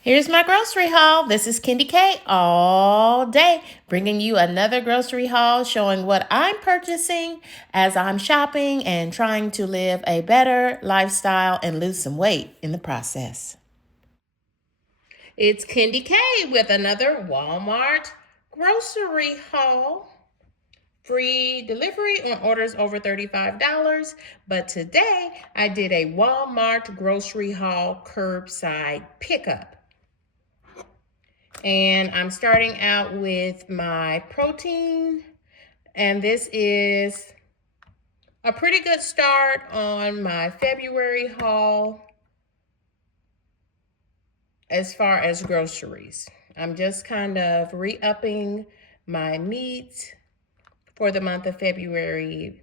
Here's my grocery haul. This is Kendi K all day, bringing you another grocery haul showing what I'm purchasing as I'm shopping and trying to live a better lifestyle and lose some weight in the process. It's Kendi K with another Walmart grocery haul. Free delivery on orders over $35. But today I did a Walmart grocery haul curbside pickup. And I'm starting out with my protein. And this is a pretty good start on my February haul as far as groceries. I'm just kind of re-upping my meat for the month of February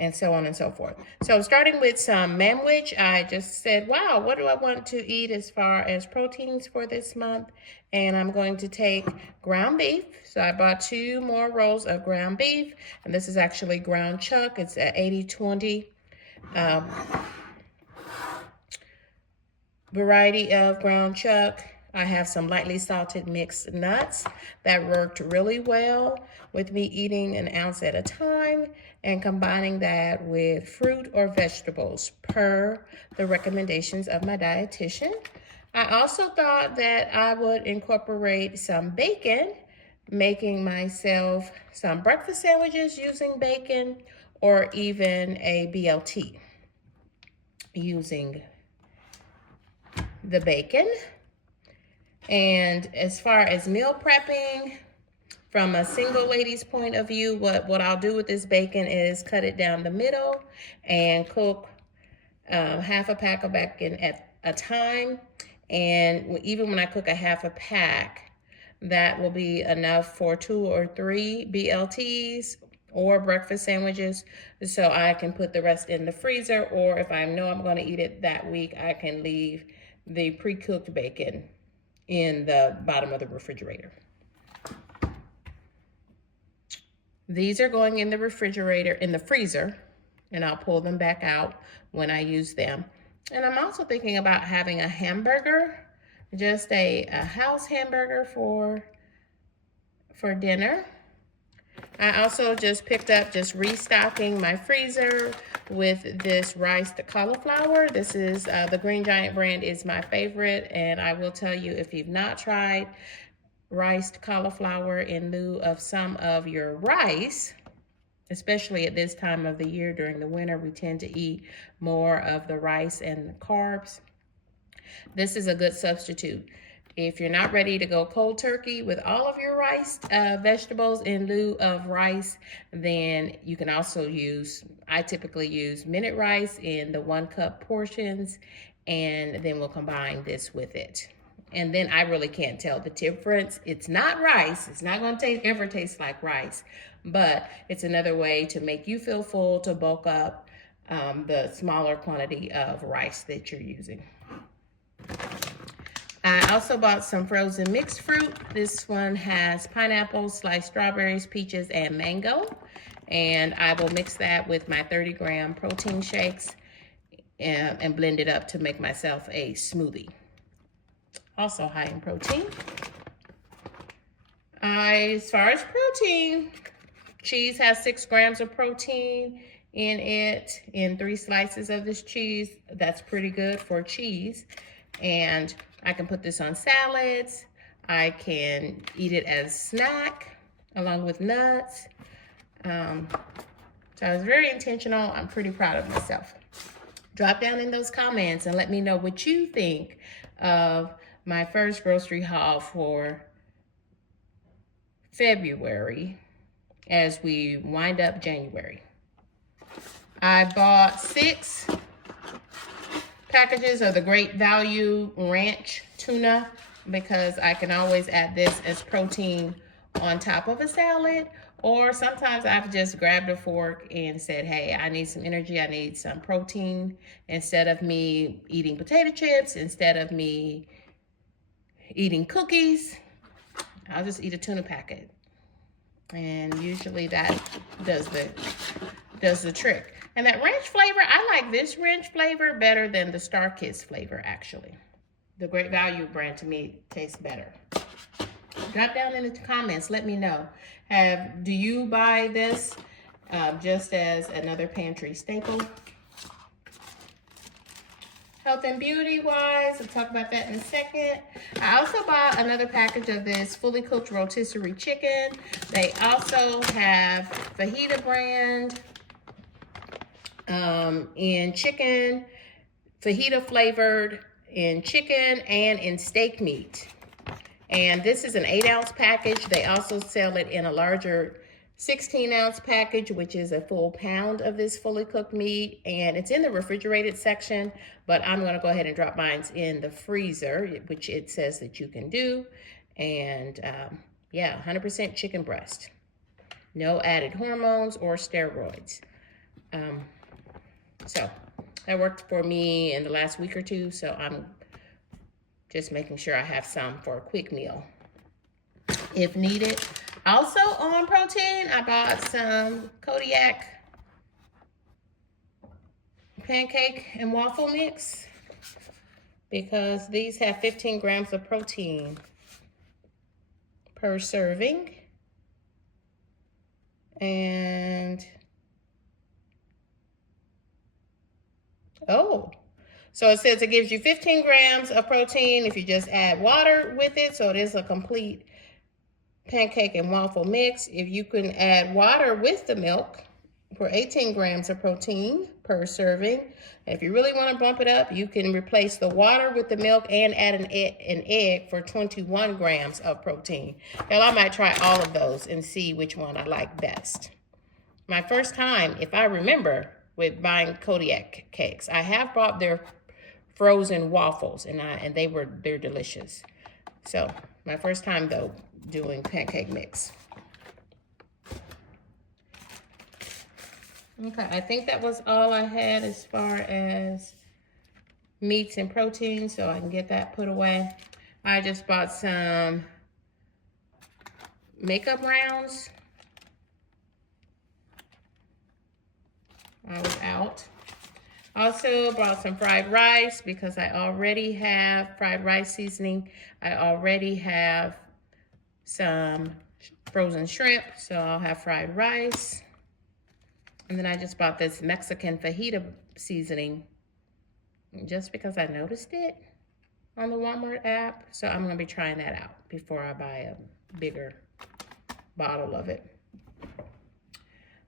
and so on and so forth. So starting with some manwich, I just said, wow, what do I want to eat as far as proteins for this month? And I'm going to take ground beef. So I bought 2 more rolls of ground beef. And this is actually ground chuck. It's an 80-20 variety of ground chuck. I have some lightly salted mixed nuts that worked really well with me eating an ounce at a time and combining that with fruit or vegetables per the recommendations of my dietitian. I also thought that I would incorporate some bacon, making myself some breakfast sandwiches using bacon, or even a BLT using the bacon. And as far as meal prepping, from a single lady's point of view, what I'll do with this bacon is cut it down the middle and cook half a pack of bacon at a time. And even when I cook a half a pack, that will be enough for 2 or 3 BLTs or breakfast sandwiches, so I can put the rest in the freezer, or if I know I'm going to eat it that week, I can leave the pre-cooked bacon in the bottom of the refrigerator. These are going in the refrigerator, in the freezer, and I'll pull them back out when I use them. And I'm also thinking about having a hamburger, just a house hamburger for dinner. I also just picked up, just restocking my freezer with this riced cauliflower. This is, the Green Giant brand is my favorite. And I will tell you, if you've not tried riced cauliflower in lieu of some of your rice, especially at this time of the year during the winter, we tend to eat more of the rice and the carbs. This is a good substitute. If you're not ready to go cold turkey with all of your rice vegetables in lieu of rice, then you can also use, I typically use minute rice in the 1 cup portions, and then we'll combine this with it. And then I really can't tell the difference. It's not rice. It's not going to ever taste like rice, but it's another way to make you feel full, to bulk up the smaller quantity of rice that you're using. I also bought some frozen mixed fruit. This one has pineapple, sliced strawberries, peaches, and mango. And I will mix that with my 30-gram protein shakes and blend it up to make myself a smoothie. Also high in protein. As far as protein, cheese has 6 grams of protein in it, in 3 slices of this cheese. That's pretty good for cheese. And I can put this on salads. I can eat it as a snack along with nuts. So I was very intentional. I'm pretty proud of myself. Drop down in those comments and let me know what you think of my first grocery haul for February as we wind up January. I bought 6 packages of the Great Value Ranch tuna because I can always add this as protein on top of a salad, or sometimes I've just grabbed a fork and said, hey, I need some energy, I need some protein. Instead of me eating potato chips, instead of me eating cookies, I'll just eat a tuna packet. And usually that does the trick. And that ranch flavor, I like this ranch flavor better than the Star Kiss flavor, actually. the Great Value brand to me tastes better. Drop down in the comments, let me know. Do you buy this just as another pantry staple? Health and beauty wise, we'll talk about that in a second. I also bought another package of this fully cooked rotisserie chicken. They also have fajita brand in chicken, fajita flavored in chicken and in steak meat. And this is an 8-ounce package. They also sell it in a larger 16-ounce package, which is a full pound of this fully cooked meat. And it's in the refrigerated section, but I'm gonna go ahead and drop mine in the freezer, which it says that you can do. And yeah, 100% chicken breast. No added hormones or steroids. So that worked for me in the last week or two, so I'm just making sure I have some for a quick meal if needed. Also on protein, I bought some Kodiak pancake and waffle mix because these have 15 grams of protein per serving. And so it says it gives you 15 grams of protein if you just add water with it. So it is a complete pancake and waffle mix. If you can add water with the milk for 18 grams of protein per serving. And if you really want to bump it up, you can replace the water with the milk and add an egg for 21 grams of protein. Now I might try all of those and see which one I like best. My first time, if I remember, with buying Kodiak cakes. I have bought their frozen waffles, and they're delicious. So my first time though doing pancake mix. Okay, I think that was all I had as far as meats and protein, so I can get that put away. I just bought some makeup rounds. I was out. Also bought some fried rice because I already have fried rice seasoning. I already have some frozen shrimp, so I'll have fried rice. And then I just bought this Mexican fajita seasoning just because I noticed it on the Walmart app. So I'm gonna be trying that out before I buy a bigger bottle of it.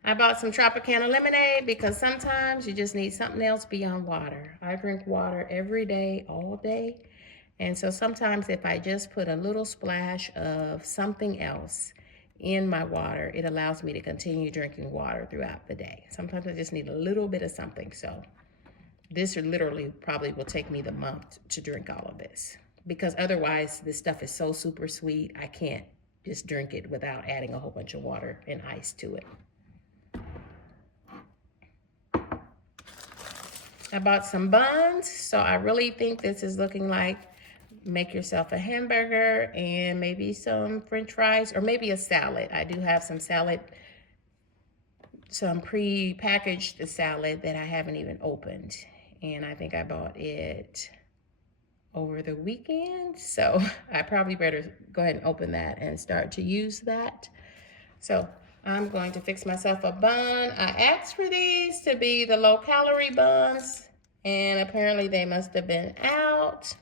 I bought some Tropicana lemonade because sometimes you just need something else beyond water. I drink water every day, all day. And so sometimes if I just put a little splash of something else in my water, it allows me to continue drinking water throughout the day. Sometimes I just need a little bit of something. So this literally probably will take me the month to drink all of this because otherwise this stuff is so super sweet. I can't just drink it without adding a whole bunch of water and ice to it. I bought some buns, so I really think this is looking like make yourself a hamburger and maybe some French fries or maybe a salad. I do have some salad, some pre-packaged salad that I haven't even opened. And I think I bought it over the weekend. So I probably better go ahead and open that and start to use that. So I'm going to fix myself a bun. I asked for these to be the low-calorie buns, and apparently they must have been out.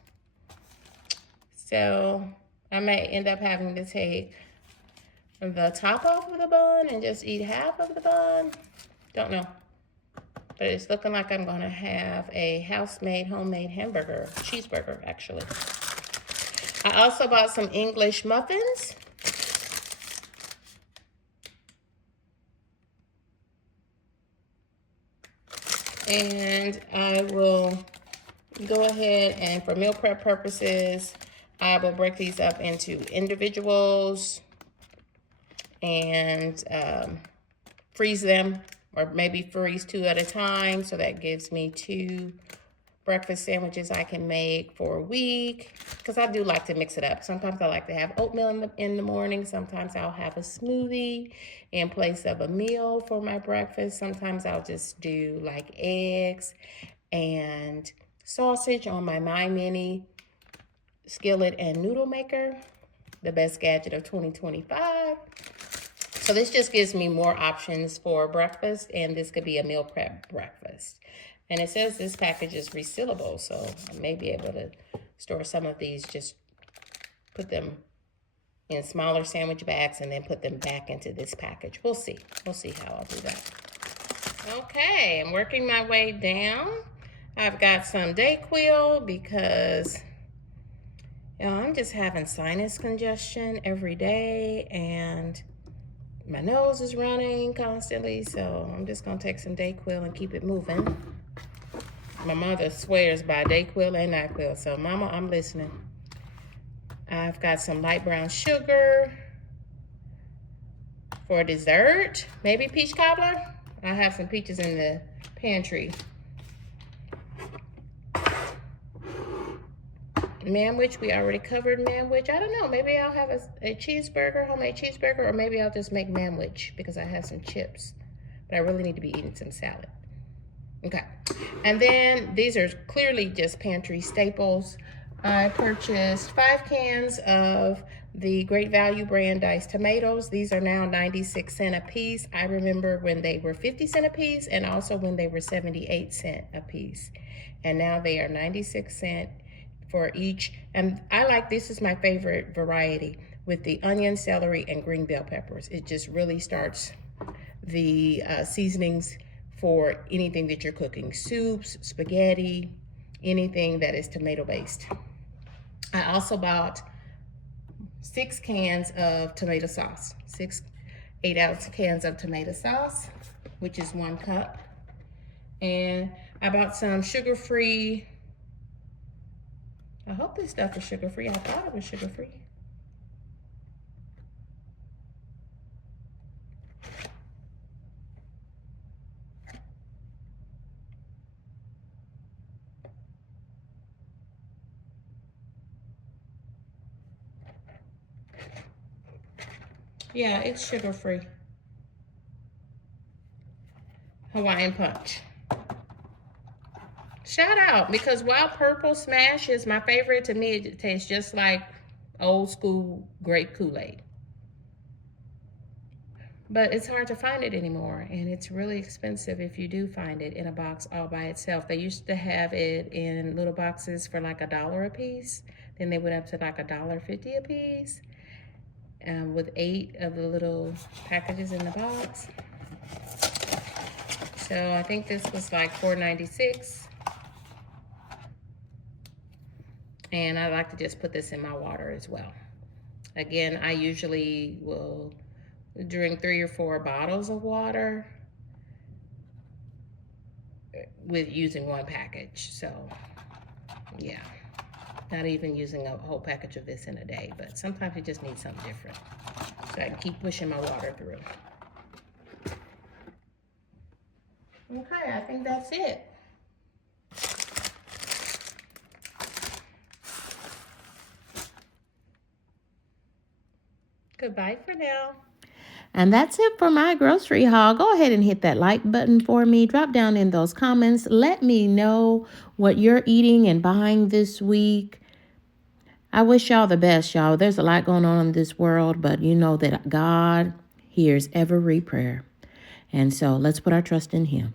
So I may end up having to take the top off of the bun and just eat half of the bun. Don't know. But it's looking like I'm gonna have a house-made, homemade hamburger, cheeseburger, actually. I also bought some English muffins. And I will go ahead and for meal prep purposes, I will break these up into individuals and freeze them, or maybe freeze 2 at a time. So that gives me 2 breakfast sandwiches I can make for a week, because I do like to mix it up. Sometimes I like to have oatmeal in the morning. Sometimes I'll have a smoothie in place of a meal for my breakfast. Sometimes I'll just do like eggs and sausage on my My Mini skillet and noodle maker, the best gadget of 2025. So this just gives me more options for breakfast, and this could be a meal prep breakfast. And it says this package is resealable, so I may be able to store some of these, just put them in smaller sandwich bags and then put them back into this package. We'll see. We'll see how I'll do that. Okay, I'm working my way down. I've got some Dayquil because I'm just having sinus congestion every day, and my nose is running constantly, so I'm just gonna take some Dayquil and keep it moving. My mother swears by Dayquil and NyQuil, so Mama, I'm listening. I've got some light brown sugar. For dessert, maybe peach cobbler. I have some peaches in the pantry. Manwich, we already covered manwich. I don't know, maybe I'll have a cheeseburger, homemade cheeseburger, or maybe I'll just make manwich because I have some chips. But I really need to be eating some salad. Okay, and then these are clearly just pantry staples. I purchased 5 cans of the Great Value brand diced tomatoes. These are now 96 cents a piece. I remember when they were 50 cents a piece, and also when they were 78 cents a piece. And now they are 96 cents for each. And I like, this is my favorite variety, with the onion, celery, and green bell peppers. It just really starts the seasonings for anything that you're cooking. Soups, spaghetti, anything that is tomato based. I also bought 6 cans of tomato sauce, 6 8-ounce cans of tomato sauce, which is 1 cup. And I bought some sugar-free, I hope this stuff is sugar-free. I thought it was sugar-free. Yeah, it's sugar-free. Hawaiian Punch. Shout out, because while Purple Smash is my favorite, to me it tastes just like old school grape Kool-Aid. But it's hard to find it anymore, and it's really expensive if you do find it in a box all by itself. They used to have it in little boxes for like $1 a piece. Then they went up to like $1.50 a piece, with 8 of the little packages in the box. So I think this was like $4.96. And I like to just put this in my water as well. Again, I usually will drink 3 or 4 bottles of water with using 1 package. So yeah, not even using a whole package of this in a day, but sometimes you just need something different. So I can keep pushing my water through. Okay, I think that's it. Goodbye for now. And that's it for my grocery haul. Go ahead and hit that like button for me. Drop down in those comments. Let me know what you're eating and buying this week. I wish y'all the best, y'all. There's a lot going on in this world, but you know that God hears every prayer. And so let's put our trust in Him.